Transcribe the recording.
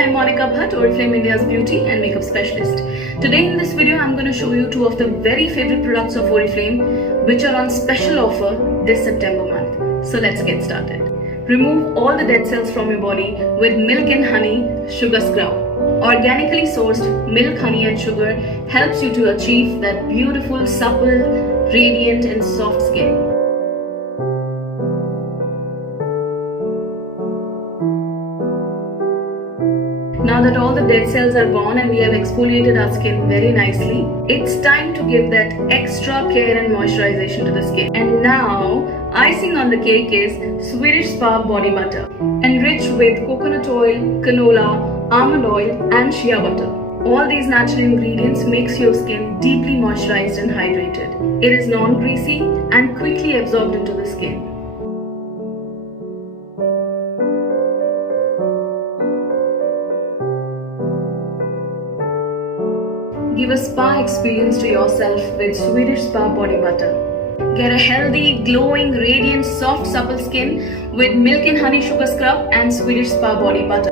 I am Monica Bhatt, Oriflame India's beauty and makeup specialist. Today in this video, I'm going to show you two of the very favorite products of Oriflame which are on special offer this September month. So let's get started. Remove all the dead cells from your body with milk and honey sugar scrub. Organically sourced milk, honey and sugar helps you to achieve that beautiful, supple, radiant and soft skin. Now that all the dead cells are gone and we have exfoliated our skin very nicely, it's time to give that extra care and moisturization to the skin. And now, icing on the cake is Swedish Spa Body Butter. Enriched with coconut oil, canola, almond oil and shea butter. All these natural ingredients makes your skin deeply moisturized and hydrated. It is non-greasy and quickly absorbed into the skin. Give a spa experience to yourself with Swedish Spa Body Butter. Get a healthy, glowing, radiant, soft, supple skin with milk and honey sugar scrub and Swedish Spa Body Butter.